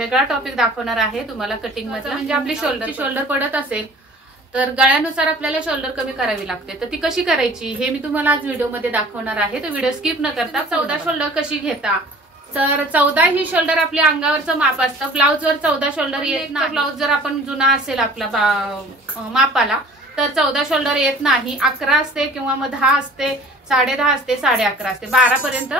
वेगळा टॉपिक दाखवणार आहे तुम्हाला कटिंग मध्ये। म्हणजे आपली शोल्डर पडत असेल तर गळ्यानुसार आपल्याला शोल्डर कमी करावी लागते, तर ती कशी करायची हे मी तुम्हाला आज व्हिडिओमध्ये दाखवणार आहे। तर व्हिडिओ स्किप न करता 14 शोल्डर कशी घेता, तर 14 ही शोल्डर आपल्या अंगावरचं माप असतं। ब्लाउजवर 14 शोल्डर येत नाही। ब्लाउज जर आपण जुना असेल आपला मापाला तर 14 शोल्डर येत नाही, 11 असते किंवा मग 10 असते, 10.5 असते, 11.5 असते, 12 पर्यंत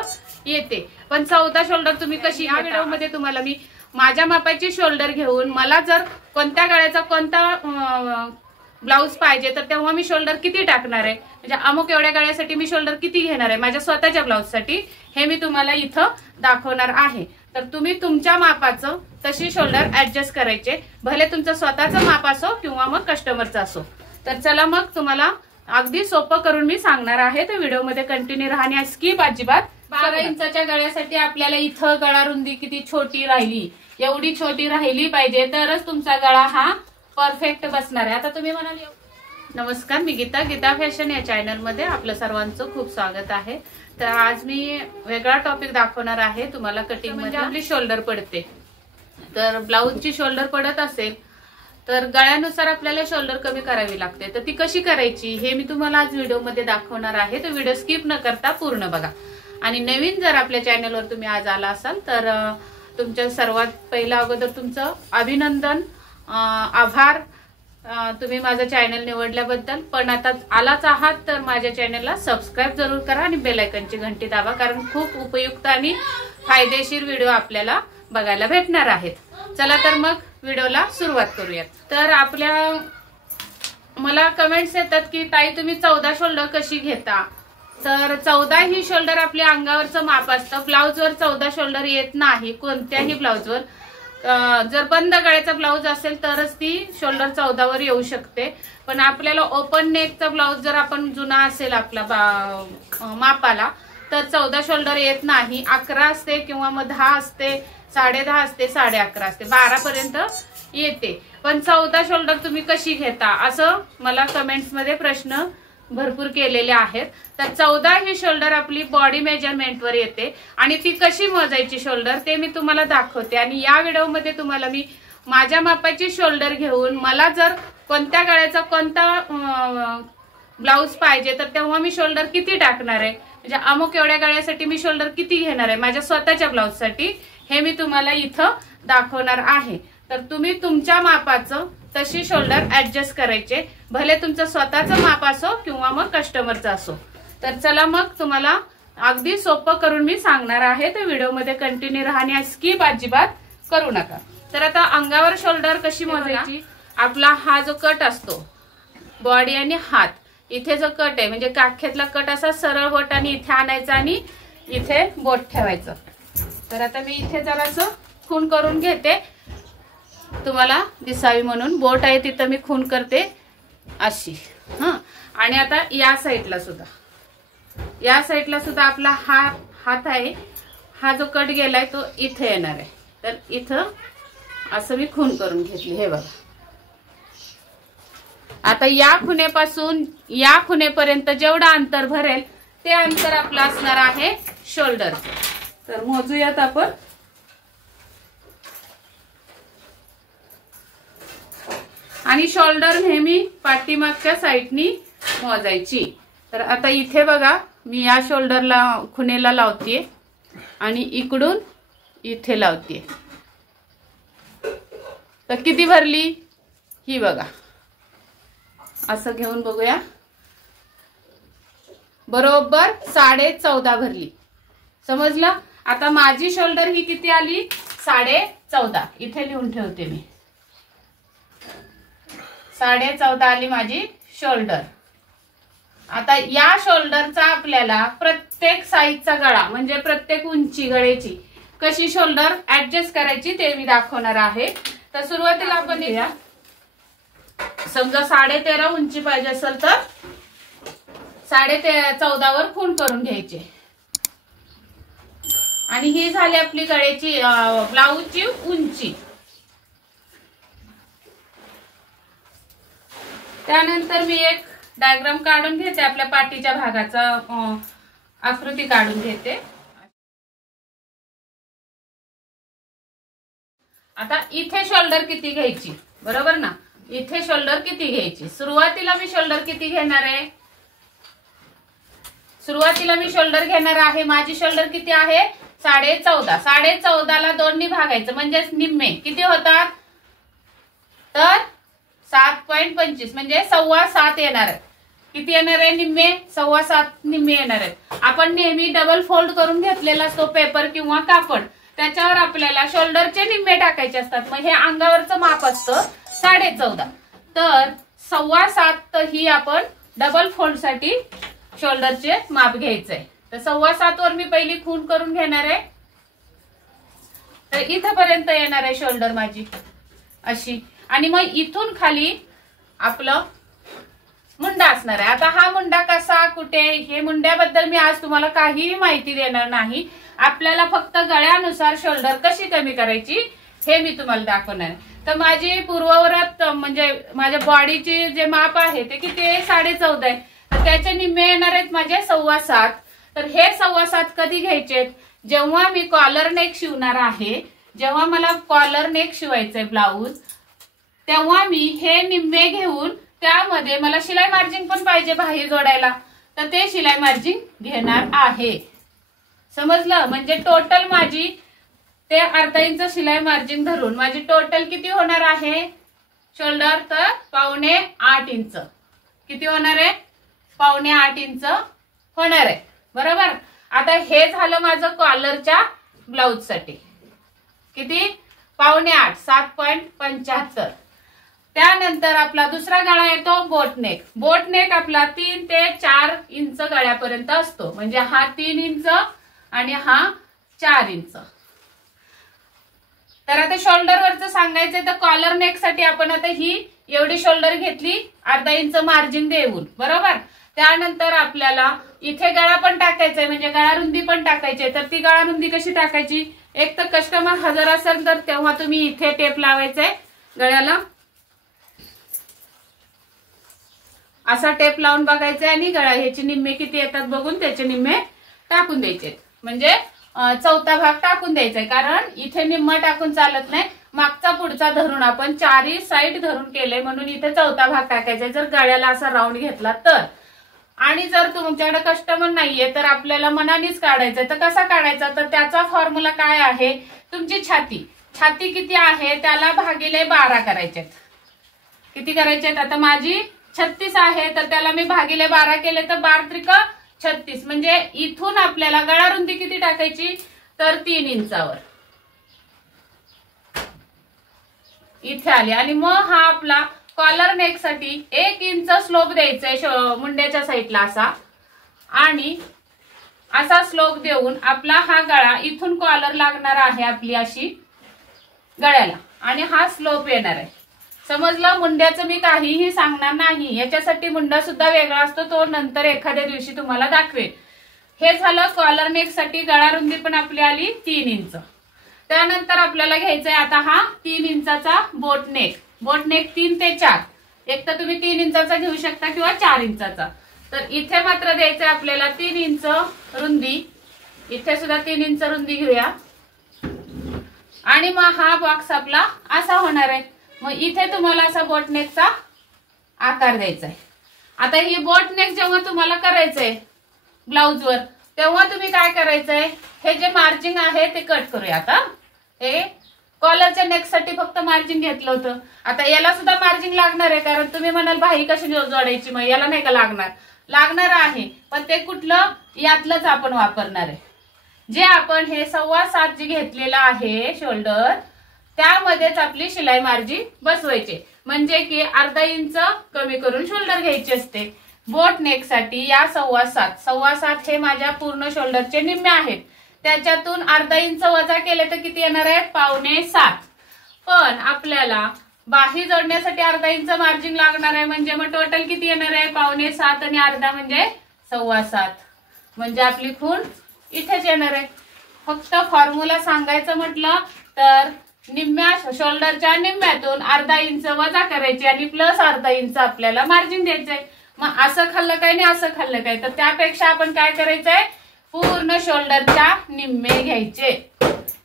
येते। पण 14 शोल्डर तुम्ही कशी, या व्हिडिओमध्ये तुम्हाला मी माझ्या मापाची शोल्डर घेऊन मला जर कोणत्या गळ्याचा कोणता ब्लाउज पाहिजे तर तेव्हा मी शोल्डर किती टाकणार आहे, म्हणजे अमुक एवढ्या गळ्यासाठी मी शोल्डर किती घेणार आहे माझ्या स्वतःच्या ब्लाउजसाठी, हे मी तुम्हाला इथं दाखवणार आहे। तर तुम्ही तुमच्या मापाचं तशी शोल्डर ऍडजस्ट करायचे, भले तुमचं स्वतःचं माप असो किंवा मग कस्टमरचं असो। तर चला मग तुम्हाला अगदी सोपं करून मी सांगणार आहे, तर व्हिडिओमध्ये कंटिन्यू राहणे, स्किप अजिबात। 12 इंचाच्या गळ्यासाठी आपल्याला इथं गळा रुंदी किती छोटी राहिली, एवढी छोटी राहिली पाहिजे तरच तुमचा गळा हा परफेक्ट बसणार आहे। आता तुम्ही म्हणाल नमस्कार, मी गीता फॅशन या चॅनल मध्ये आपलं सर्वांचं खूप स्वागत आहे। तर आज मी वेगळा टॉपिक दाखवणार आहे तुम्हाला कटिंग मध्ये। आपली शोल्डर पडते, तर ब्लाउजची शोल्डर पडत असेल तर गळ्यानुसार आपल्याला शोल्डर कमी करावी लागते, तर ती कशी करायची हे मी तुम्हाला आज व्हिडिओमध्ये दाखवणार आहे। तर व्हिडिओ स्किप न करता पूर्ण बघा। आणि नवीन जर आपल्या चॅनलवर तुम्ही आज आला असाल तर तुमच्या सर्वात पहिला अगोदर तुमचं अभिनंदन, आभार, तुम्ही माझं चॅनल निवडल्याबद्दल। पण आता आलाच आहात तर माझ्या चॅनलला सबस्क्राईब जरूर करा आणि बेल आयकॉनची घंटी दाबा, कारण खूप उपयुक्त आणि फायदेशीर व्हिडिओ आपल्याला बघायला भेटणार आहेत। चला तर मग व्हिडिओला सुरुवात करूयात। तर मला कमेंट्स येतात की ताई तुम्ही 14 शोल्डर कशी घेता, तर 14 ही शोल्डर आपल्या अंगावरचं माप असतं। ब्लाउजवर 14 शोल्डर येत नाही कोणत्याही ब्लाउजवर, जर बंद गळ्याचा ब्लाउज असेल तरच ती शोल्डर 14 वर येऊ शकते। पण आपल्याला ओपन नेकचा ब्लाउज जर आपण जुना असेल आपला मापाला तर 14 शोल्डर येत नाही, 11 असते किंवा मग 10 असते, 10.5 असते, 11.5 असते, 12 पर्यंत येते। पण 14 शोल्डर तुम्ही कशी घेता असं मला कमेंट्स मध्ये प्रश्न भरपूर केलेले आहेत। तर 14 ही शोल्डर आपली बॉडी मेजरमेंट वर येते आणि ती कशी मोजायची शोल्डर ते मी तुम्हाला दाखवते। आणि या व्हिडिओमध्ये तुम्हाला मी माझ्या मापाची शोल्डर घेऊन मला जर कोणत्या गळ्याचा कोणता ब्लाउज पाहिजे तर तेव्हा मी शोल्डर किती टाकणार आहे, म्हणजे अमुक एवढ्या गळ्यासाठी मी शोल्डर किती घेणार आहे माझ्या स्वतःच्या ब्लाउजसाठी, हे मी तुम्हाला इथं दाखवणार आहे। तर तुम्ही तुमच्या मापाचं तशी शोल्डर ऍडजस्ट करायचे, भले तुमचं स्वतःचं माप असो किंवा मग कस्टमरचं असो। तर चला मग तुम्हाला अगदी सोपं करून मी सांगणार आहे, तर व्हिडिओमध्ये कंटिन्यू राहणे, स्किप अजिबात करू नका। तर आता अंगावर शोल्डर कशी मोजायची, आपला हा जो कट असतो बॉडी आणि हात, इथे जो कट आहे म्हणजे काख्यातला कट असा सरळ बोटाने इथे आणायचा आणि इथे बोट ठेवायचं। तर आता मी इथे जरासं खून करून घेते तुम्हाला दिसावी म्हणून, बोट आहे तिथं मी खून करते अशी। आणि आता या साईडला सुद्धा आपला हात आहे, हा जो कट गेलाय तो इथे येणार आहे, तर इथं असं मी खून करून घेतली, हे बघा। आता या खुणेपासून या खुणेपर्यंत जेवढं अंतर भरेल ते अंतर आपलं असणार आहे शोल्डर। तर मोजूयात आपण। आणि शोल्डर नेहमी पाठीमागच्या साईडनी मोजायची। तर आता इथे बघा मी या शोल्डरला खुणेला लावतेय आणि इकडून इथे लावतेय, तर किती भरली ही बघा, असं घेऊन बघूया, बरोबर 14.5 भरली, समजलं। आता माझी शोल्डर ही किती आली, 14.5, इथे लिहून ठेवते मी, 14.5 आली माझी शोल्डर। आता या शोल्डरचा आपल्याला प्रत्येक साईजचा गळा म्हणजे प्रत्येक उंची गळ्याची कशी शोल्डर ऍडजस्ट करायची ते मी दाखवणार आहे। तर सुरुवातीला आपण समजा 13.5 उंची पाहिजे असेल तर 14.5 वर खून करून घ्यायचे। आणि ही झाली आपली गळ्याची ब्लाउजची उंची। त्यानंतर मी एक डायग्राम काढून घेते, आपल्या पाठीच्या भागाचा आकृती काढून घेते। आता इथे शोल्डर किती घ्यायची, बरोबर ना? इथे शोल्डर किती घ्यायची? सुरुवातीला मी शोल्डर किती घेणार आहे? सुरुवातीला मी शोल्डर घेणार आहे, माझी शोल्डर किती आहे? 14.5. 14.5ला 2 भागायचं म्हणजे निम्मे किती होतात? तर 7.25 म्हणजे 7.25 येणार आहे. किती येणार आहे? निम्मे. 7.25 निम्मे येणार आहेत. आपण नेहमी डबल फोल्ड करून घेतलेला असतो पेपर किंवा कापड, त्याच्यावर आपल्याला शोल्डरचे निम्मे टाकायचे असतात. मग हे अंगावरचं माप असतं 14.5. तर 7.25 ही आपण डबल फोल्ड साठी शोल्डरचे माप घ्यायचंय. तर 7.25 वर मी पहिली खूण करून घेणार आहे. तर इथपर्यंत येणार आहे शोल्डर माझी अशी, आणि मग इथून खाली आपलं मुंडा असणार आहे. आता हा मुंडा कसा, कुठे, हे मुंड्याबद्दल मी आज तुम्हाला काहीही माहिती देणार नाही. आपल्याला फक्त गळ्यानुसार शोल्डर कशी कमी करायची हे मी तुम्हाला दाखवणार आहे. तर माझी पूर्ववत म्हणजे माझ्या बॉडीची जे माप आहे ते किती आहे? 14.5 आहे. तर त्याचे निम्मे येणार आहेत माझे 7.25. तर हे 7.25 कधी घ्यायचे? जेव्हा मी कॉलर नेक शिवणार आहे, जेव्हा मला कॉलर नेक शिवायचंय ब्लाऊज, तेव्हा मी हे निम्मे घेऊन त्यामध्ये मला शिलाई मार्जिन पण पाहिजे बाही जोडायला, तर ते शिलाई मार्जिन घेणार आहे. समजलं? म्हणजे टोटल माझी ते अर्धा इंच शिलाई मार्जिन धरून माझी टोटल किती होणार आहे शोल्डर? तर 7.25 इंच. किती होणार आहे? 7.25 इंच होणार आहे, बरोबर? आता हे झालं माझं कॉलरच्या ब्लाउज साठी. किती? 7.25, 7.75. त्यानंतर आपला दुसरा गळा येतो बोटनेक. बोटनेक आपला 3 ते 4 इंच गळ्यापर्यंत असतो. म्हणजे हा 3 इंच आणि हा 4 इंच. तर आता शोल्डरवरचं सांगायचं तर कॉलर नेक साठी आपण आता ही एवढी शोल्डर घेतली अर्धा इंच मार्जिन देऊन, बरोबर? त्यानंतर आपल्याला इथे गळा पण टाकायचा आहे, म्हणजे गळा रुंदी पण टाकायची आहे. तर ती गळा रुंदी कशी टाकायची? एक तर कस्टमर हजर असेल तर तेव्हा तुम्ही इथे टेप लावायचंय गळ्याला, असा टेप लावून बघायचे आणि गळा ह्याचे निम्मे किती येतात बघून त्याचे निम्मे टाकून द्यायचे. म्हणजे चौथा भाग टाकून द्यायचा, कारण इथे निम्मा टाकून चालत नाही. मागचा पुढचा धरून आपण 4ही साईड धरून केले म्हणून इथे चौथा भाग टाकायचा जर गळ्याला असा राऊंड घेतला तर. आणि जर तुमच्याकडे कस्टमर नाहीये तर आपल्याला मनानेच काढायचं. तर कसा काढायचा? तर त्याचा फॉर्म्युला काय आहे? तुमची छाती, छाती किती आहे त्याला भागिले 12 करायचे. किती करायचे? आता माझी 36 आहे तर त्याला मी भागिले 12 केले तर 12 त्रिक 36. म्हणजे इथून आपल्याला गळा रुंदी किती टाकायची? तर 3 इंचावर इथे आली. आणि मग हा आपला कॉलर नेक साठी 1 इंच स्लोप द्यायचा मुंड्याच्या साईडला असा, आणि असा स्लोप देऊन आपला हा गळा इथून कॉलर लागणार आहे आपली अशी गळ्याला, आणि हा स्लोप येणार आहे. समजलं? मुंड्याचं मी काहीही सांगणार नाही, याच्यासाठी मुंडा सुद्धा वेगळा असतो, तो नंतर एखाद्या दिवशी तुम्हाला दाखवेल. हे झालं कॉलर नेक साठी. गळा रुंदी पण आपली आली 3 इंच. त्यानंतर आपल्याला घ्यायचंय आता हा 3 इंचाचा बोटनेक. बोटनेक 3 ते 4, एक तर तुम्ही 3 इंचाचा घेऊ शकता किंवा 4 इंचाचा. तर इथे मात्र द्यायचंय आपल्याला 3 इंच रुंदी. इथे सुद्धा 3 इंच रुंदी घेऊया. आणि मग हा बॉक्स आपला असा होणार आहे. मग इथे तुम्हाला असा बोटनेकचा आकार द्यायचा आहे. आता ही बोटनेक जेव्हा तुम्हाला करायचंय ब्लाउजवर, तेव्हा तुम्ही काय करायचंय? हे जे मार्जिन आहे ते कट करूया. आता हे कॉलरच्या नेक साठी फक्त मार्जिन घेतलं होतं, आता याला सुद्धा मार्जिन लागणार आहे, कारण तुम्ही म्हणाल बाही कशी जोडायची, मग याला नाही का लागणार आहे, पण ते कुठलं यातलंच आपण वापरणार आहे. जे आपण हे 7.25 जे घेतलेलं आहे शोल्डर, त्यामध्येच आपली शिलाई मार्जिन बसवायची. म्हणजे की अर्धा इंच कमी करून शोल्डर घ्यायची असते. बोट नेक साठी या 7.25 हे माझ्या पूर्ण शोल्डरचे निम्मे आहेत. त्याच्यातून अर्धा इंच वजा केले तर किती येणार आहे? 6.25. पण आपल्याला बाही जोडण्यासाठी अर्धा इंच मार्जिन लागणार आहे, म्हणजे मग टोटल किती येणार आहे? 6.25 आणि अर्धा म्हणजे 7.25. म्हणजे आपली खूण इथेच येणार आहे. फक्त फॉर्म्युला सांगायचं म्हटलं तर निम्म्या शोल्डरच्या निम्म्यातून अर्धा इंच वजा करायचे आणि प्लस अर्धा इंच आपल्याला मार्जिन द्यायचंय. मग असं खाल्लं काय नाही असं खाल्लं काय, तर त्यापेक्षा आपण काय करायचंय? पूर्ण शोल्डरच्या निम्मे घ्यायचे.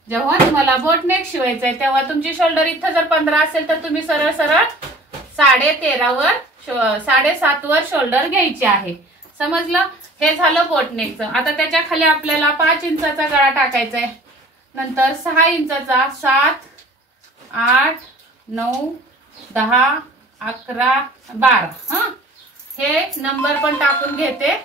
जेव्हा तुम्हाला बोटनेक शिवायचंय तेव्हा तुमची शोल्डर इथं जर 15 असेल तर तुम्ही सरळ सरळ 13.5 वर 7.5 वर शोल्डर घ्यायची आहे. समजलं? हे झालं बोटनेकचं. आता त्याच्या खाली आपल्याला 5 इंचाचा गळा टाकायचा आहे. नंतर 6 इंचाचा 7, 8, 9, 10, 11, 12. हा, हे नंबर पण टाकून घेते.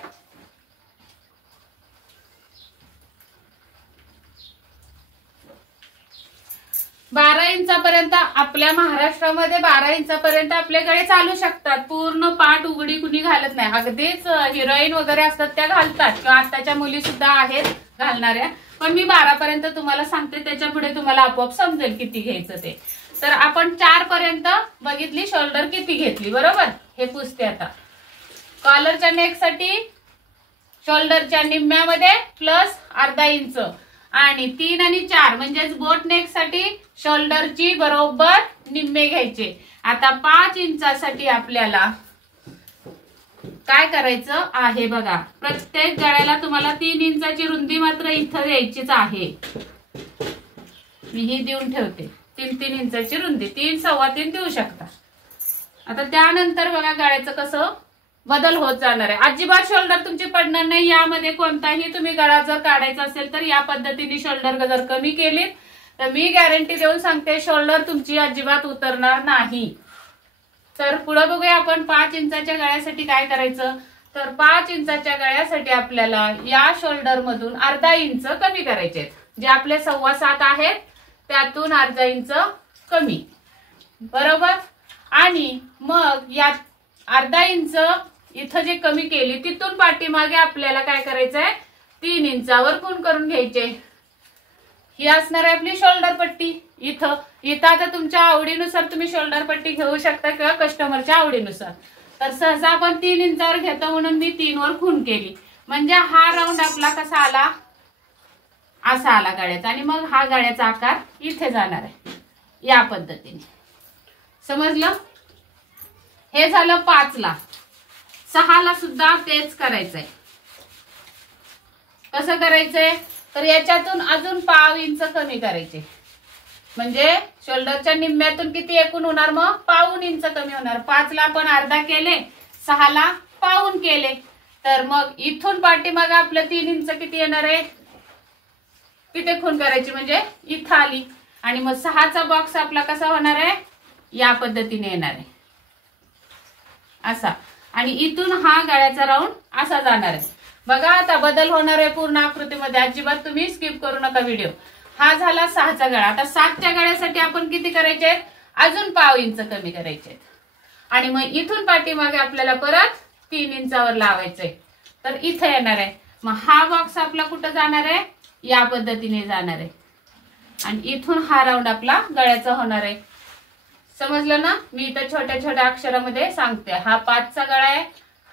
बारा इंचापर्यंत आपल्या महाराष्ट्रामध्ये 12 इंचापर्यंत आपले गळे चालू शकतात. पूर्ण पाठ उघडी कुणी घालत नाही. अगदीच हिरोईन वगैरे असतात त्या घालतात किंवा आताच्या मुली सुद्धा आहेत घालणाऱ्या. पण मी 12 पर्यंत तुम्हाला सांगते, त्याच्या पुढे तुम्हाला आपोआप समजेल किती घ्यायचं ते. तर आपण 4 पर्यंत बघितली शोल्डर किती घेतली, बरोबर? हे पुसते आता. कॉलरच्या नेक साठी शोल्डरच्या निम्म्यामध्ये प्लस अर्धा इंच आणि 3 आणि 4 म्हणजेच बोट नेक साठी शोल्डरची बरोबर निम्मे घ्यायचे. आता 5 इंचासाठी आपल्याला काय करायचं आहे बघा. प्रत्येक गळ्याला तुम्हाला 3 इंचाची रुंदी मात्र इथं द्यायचीच आहे. मी ही देऊन ठेवते. 3-3 इंचाची रुंदी, 3, 3.25 देऊ शकता. आता त्यानंतर बघा गळ्याचं कसं बदल होत जाणार आहे. अजिबात शोल्डर तुमची पडणार नाही. यामध्ये कोणताही तुम्ही गळा जर काढायचा असेल तर या पद्धतीने शोल्डर जर कमी केली तर मी गॅरंटी देऊन सांगते शोल्डर तुमची अजिबात उतरणार नाही. तर पुढे बघूया आपण 5 इंचाच्या गळ्यासाठी काय करायचं. तर 5 इंचाच्या गळ्यासाठी आपल्याला या शोल्डर मधून अर्धा इंच कमी करायचे. जे आपले 7.25 आहेत त्यातून अर्धा इंच कमी, बरोबर? आणि मग या अर्धा इंच इथं जे कमी केली तिथून पाठीमागे आपल्याला काय करायचंय, 3 इंचावर खूण करून घ्यायचे. ही असणार आहे आपली शोल्डर पट्टी. इथं आता तुमच्या आवडीनुसार तुम्ही शोल्डर पट्टी घेऊ शकता किंवा कस्टमरच्या आवडीनुसार. तर सहसा आपण 3 इंचावर घेतो म्हणून मी 3 वर खूण केली. म्हणजे हा राऊंड आपला कसा आला, असा आला गळ्याचा. आणि मग हा गळ्याचा आकार इथे जाणार आहे या पद्धतीने. समजलं? हे झालं 5 ला. 6 ला सुद्धा तेच करायचंय. कसं करायचंय, तर याच्यातून अजून पाव इंच कमी करायचे. म्हणजे शोल्डरच्या निम्म्यातून किती एकूण होणार, मग पाऊण इंच कमी होणार. 5 ला आपण अर्धा केले, 6 ला पाऊण केले. तर मग इथून पाठीमागे आपलं 3 इंच किती येणार आहे, तिथे खूण करायची म्हणजे इथं आली. आणि मग 6चा बॉक्स आपला कसा होणार आहे, या पद्धतीने येणार आहे असा. आणि इथून हा गळ्याचा राऊंड असा जाणार आहे. बघा आता बदल होणार आहे पूर्ण आकृतीमध्ये. अजिबात तुम्ही स्किप करू नका व्हिडिओ. हा झाला 6चा गळा. आता 7च्या गळ्यासाठी आपण किती करायचे, अजून पाव इंच कमी करायचे. आणि मग इथून पाठीमागे आपल्याला परत 3 इंचावर लावायचंय. तर इथे येणार आहे. मग हा बॉक्स आपला कुठं जाणार आहे, या पद्धतीने जाणार आहे. आणि इथून हा राऊंड आपला गळ्याचा होणार आहे. समजलं ना? मी इथं छोट्या छोट्या अक्षरामध्ये सांगते. हा 5चा गळा आहे,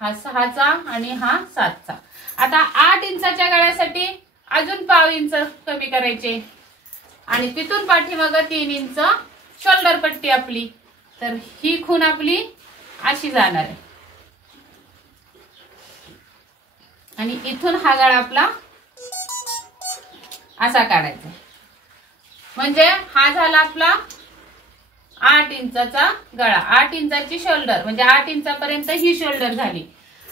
हा 6चा आणि हा 7चा. आता 8 इंचाच्या गळ्यासाठी अजून पाव इंच कमी करायचे. आणि तिथून पाठीमागं 3 इंच शोल्डर पट्टी आपली. तर ही खूण आपली अशी जाणार आहे. आणि इथून हा गळा आपला असा काढायचा. म्हणजे हा झाला आपला 8 इंचाचा गळा. 8 इंचाची शोल्डर म्हणजे 8 इंचापर्यंत ही शोल्डर झाली.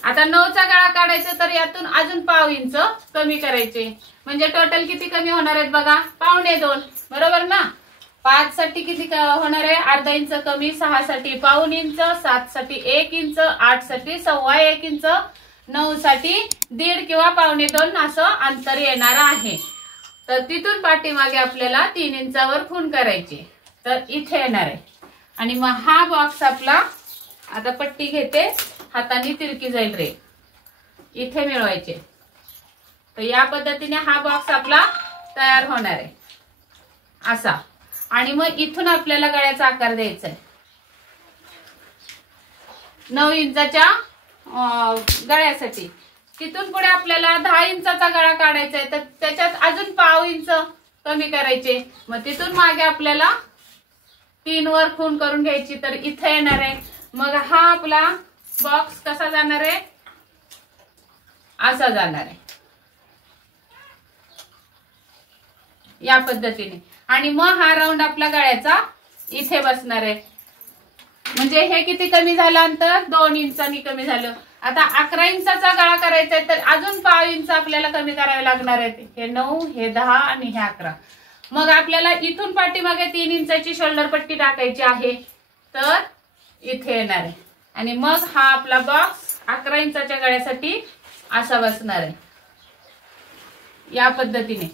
आता 9चा गळा काढायचा तर यातून अजून पाव इंच कमी करायचे. म्हणजे टोटल किती कमी होणार आहेत बघा, 1.25, बरोबर ना? 5 साठी किती होणार आहे, अर्धा इंच कमी. 6 साठी पाऊण इंच, 7 साठी 1 इंच, 8 साठी 1.25 इंच, 9 साठी 1.5 किंवा 1.25 असं अंतर येणार आहे. तर तिथून पाठीमागे आपल्याला 3 इंचावर खूण करायची. तर इथे येणार आहे. आणि मग हा बॉक्स आपला, आता पट्टी घेते, हाताने तिरकी जाईल रे, इथे मिळवायचे. तर या पद्धतीने हा बॉक्स आपला तयार होणार आहे असा. आणि मग इथून आपल्याला गळ्याचा आकार द्यायचा आहे 9 इंचाच्या गळ्यासाठी. तिथून पुढे आपल्याला 10 इंचाचा गळा काढायचा आहे. तर त्याच्यात अजून पाव इंच कमी करायचे. मग तिथून मागे आपल्याला 3 वर खूण करून घ्यायची. तर इथे येणार आहे. मग हा आपला बॉक्स कसा जाणार आहे, असा जाणार आहे. या पद्धतीने. आणि मग हा राऊंड आपला गळ्याचा इथे बसणार आहे. म्हणजे हे किती कमी झालं अंतर? 2 इंचांनी कमी झालं. आता 11 इंचाचा गळा करायचा आहे तर अजून 5 इंच आपल्याला कमी करावे लागणार आहेत. हे 9, हे 10 आणि हे 11. मग आपल्याला इथून पाठीमागे 3 इंचाची शोल्डर पट्टी टाकायची आहे. तर इथे येणार आहे. आणि मग हा आपला बॉक्स 11 इंचाच्या गळ्यासाठी असा बसणार आहे या पद्धतीने.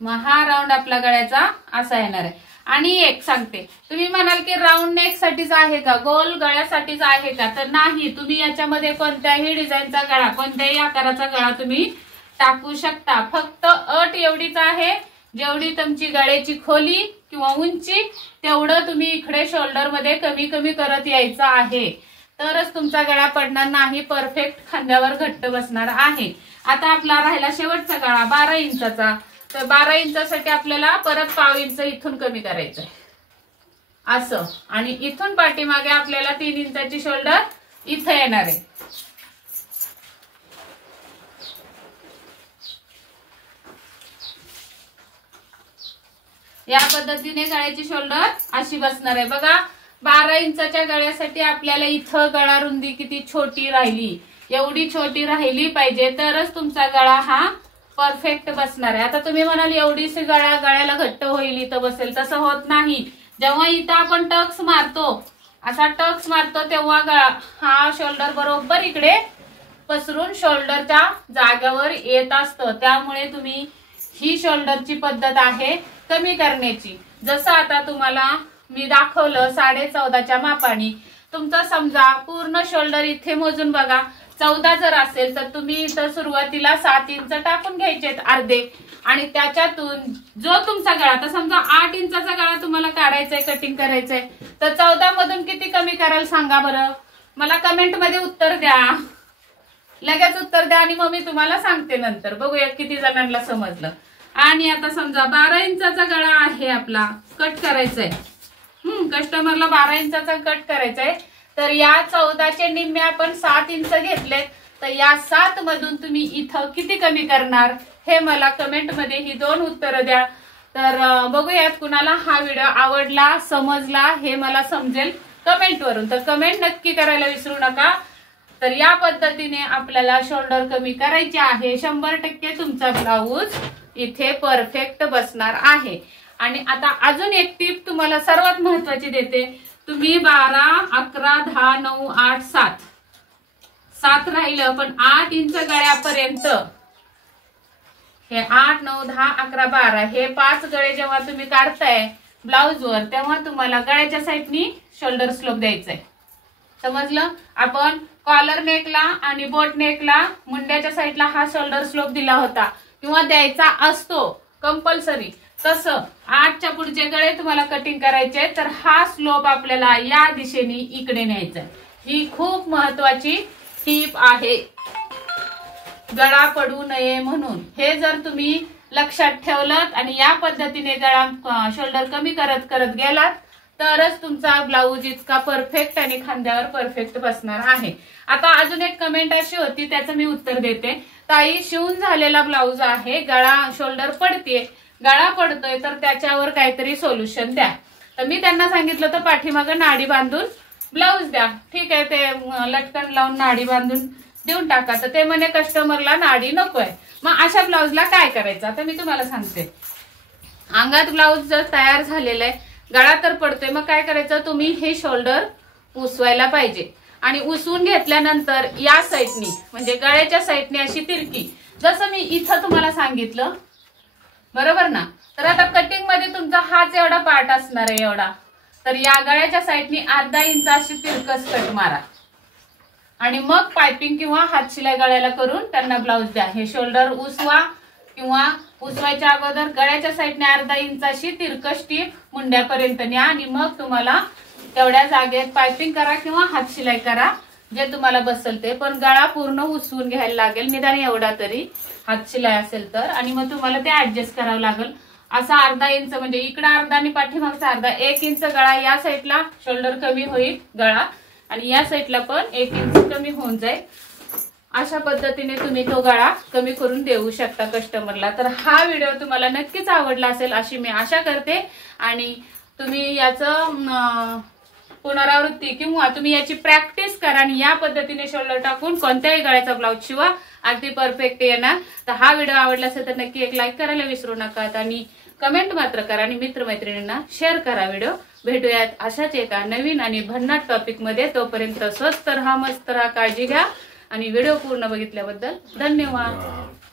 मग हा राऊंड आपला गळ्याचा असा येणार आहे. आणि एक सांगते, तुम्ही म्हणाल की राऊंड नेक साठीच आहे का, गोल गळ्यासाठीच आहे का? तर नाही, तुम्ही याच्यामध्ये कोणत्याही डिझाईनचा गळा, कोणत्याही आकाराचा गळा तुम्ही टाकू शकता. फक्त अट एवढीच आहे, जेवढी तुमची गळ्याची खोली किंवा उंची तेवढं तुम्ही इकडे शोल्डर मध्ये कमी कमी करत यायचं आहे. तरच तुमचा गळा पडणार नाही, परफेक्ट खांद्यावर घट्ट बसणार आहे. आता आपला राहिला शेवटचा गळा 12 इंचाचा. तर 12 इंचासाठी आपल्याला परत 5 इंच इथून कमी करायचं आहे असं. आणि इथून पाठीमागे आपल्याला 3 इंचाची शोल्डर इथं येणार आहे. या पद्धतीने गळ्याची शोल्डर अशी बसणार आहे. बघा 12 इंचाच्या गळ्यासाठी आपल्याला इथं गळा रुंदी किती छोटी राहिली, एवढी छोटी राहिली पाहिजे तरच तुमचा गळा हा परफेक्ट बसणार आहे. आता तुम्ही म्हणाल एवढीशी गळ्याला घट्ट होईल इथं बसेल, तसं होत नाही. जेव्हा इथं आपण टक्स मारतो, असा टक्स मारतो तेव्हा गळा हा शोल्डर बरोबर इकडे पसरून शोल्डरच्या जागेवर येत असतं. त्यामुळे तुम्ही ही शोल्डरची पद्धत आहे कमी करण्याची. जसं आता तुम्हाला मी दाखवलं 14.5च्या मापाने. तुमचा समजा पूर्ण शोल्डर इथे मोजून बघा, 14 जर असेल तर तुम्ही इथं सुरुवातीला 7 इंच टाकून घ्यायचेत अर्धे. आणि त्याच्यातून जो तुमचा गळा, तर समजा 8 इंचाचा गळा तुम्हाला काढायचाय, कटिंग करायचंय, तर 14 मधून किती कमी कराल सांगा बरं. मला कमेंट मध्ये उत्तर द्या, लगेच उत्तर द्या आणि मग मी तुम्हाला सांगते नंतर. बघूया किती जणांना समजलं. आणि आता समजा 12 इंचाचा गळा आहे आपला, कट करायचाय. कस्टमरला 12 इंचाचा कट करायचाय. तर या 14चे निम्मे आपण 7 इंच घेतलेत. तर या 7 मधून तुम्ही इथं किती कमी करणार हे मला कमेंट मध्ये ही 2 उत्तरं द्या. तर बघूयात कुणाला हा व्हिडिओ आवडला, समजला हे मला समजेल कमेंट वरून. तर कमेंट नक्की करायला विसरू नका. तर या पद्धतीने आपल्याला शोल्डर कमी करायचे आहे. 100% तुमचा ब्लाऊज इथे परफेक्ट बसणार आहे. आणि आता अजून एक टिप तुम्हाला सर्वात महत्वाची देते. तुम्ही 12, 11, 10, 9, 8, 7 राहिलं, पण 8 इंच गळ्यापर्यंत हे 8, 9, 10, 11, 12 हे 5 गळे जेव्हा तुम्ही काढताय ब्लाऊजवर, तेव्हा तुम्हाला गळ्याच्या साईडनी शोल्डर स्लोप द्यायचंय. समजलं? आपण कॉलर नेकला आणि बोट नेकला मुंड्याच्या साईडला हा शोल्डर स्लोप दिला होता किंवा द्यायचा असतो कंपल्सरी. तसं 8च्या पुढचे गळे तुम्हाला कटिंग करायचे तर हा स्लोप आपल्याला या दिशेने इकडे न्यायचा. ही खूप महत्वाची टीप आहे, गळा पडू नये म्हणून. हे जर तुम्ही लक्षात ठेवलं आणि या पद्धतीने गळा शोल्डर कमी करत करत गेलात तरच तुमचा ब्लाऊज इतका परफेक्ट आणि खांद्यावर परफेक्ट बसणार आहे. आता अजून एक कमेंट अशी होती, त्याचं मी उत्तर देते. ताई, शिवून झालेला ब्लाऊज आहे, गळा शोल्डर पडते, गळा पडतोय, तर त्याच्यावर काहीतरी सोल्युशन द्या. तर मी त्यांना सांगितलं तर पाठीमागं नाडी बांधून ब्लाऊज द्या. ठीक आहे, ते लटकन लावून नाडी बांधून देऊन टाका. तर ते म्हणे कस्टमरला नाडी नकोय. मग अशा ब्लाऊजला काय करायचं आता मी तुम्हाला सांगते. अंगात ब्लाऊज जर तयार झालेला आहे, गळा तर पडतोय, मग काय करायचं, तुम्ही हे शोल्डर उसवायला पाहिजे. आणि उसवून घेतल्यानंतर या साईडनी म्हणजे गळ्याच्या साईडनी अशी तिरकी, जसं मी इथं तुम्हाला सांगितलं, बरोबर ना. तर आता कटिंग मध्ये तुमचा हाच एवढा पार्ट असणार आहे एवढा, तर या गळ्याच्या साईडनी अर्धा इंच अशी तिरकस कट मारा आणि मग पायपिंग किंवा हातशिलाई गळ्याला करून त्यांना ब्लाऊज द्या. हे शोल्डर उसवा किंवा उसवायच्या अगोदर गळ्याच्या साईडने अर्धा इंचाची तिरकस टीप मुंड्यापर्यंत न्या आणि मग तुम्हाला तेवढ्या जागेत पायपिंग करा किंवा हातशिलाई करा, जे तुम्हाला बसेल ते. पण गळा पूर्ण उसवून घ्यायला लागेल, निदान एवढा तरी हातशिलाई असेल तर. आणि मग तुम्हाला ते ऍडजस्ट करावं लागेल. असा अर्धा इंच म्हणजे इकडे अर्धा आणि पाठीमागचा अर्धा, 1 इंच गळा या साईडला शोल्डर कमी होईल गळा आणि या साईडला पण 1 इंच कमी होऊन जाईल. अशा पद्धतीने तुम्ही तो गळा कमी करून देऊ शकता कस्टमरला। तर हा व्हिडिओ तुम्हाला नक्कीच आवडला असेल अशी मी आशा करते आणि तुम्ही याचं पुनरावृत्ती किंवा तुम्ही याची प्रॅक्टिस करा आणि या पद्धतीने शोल्डर टाकून कोणत्याही गळ्याचा ब्लाउज शिवा, अगदी परफेक्ट येणार। तर हा व्हिडिओ आवडला असेल तर नक्की एक लाईक करायला विसरू नका आणि कमेंट मात्र करा आणि मित्रमैत्रिणींना शेअर करा व्हिडिओ। भेटूयात अशाच एका नवीन आणि भन्नाट टॉपिक मध्ये। तोपर्यंत स्वस्त रहा, मस्त रहा, काळजी घ्या आणि व्हिडिओ पूर्ण बघितल्याबद्दल धन्यवाद।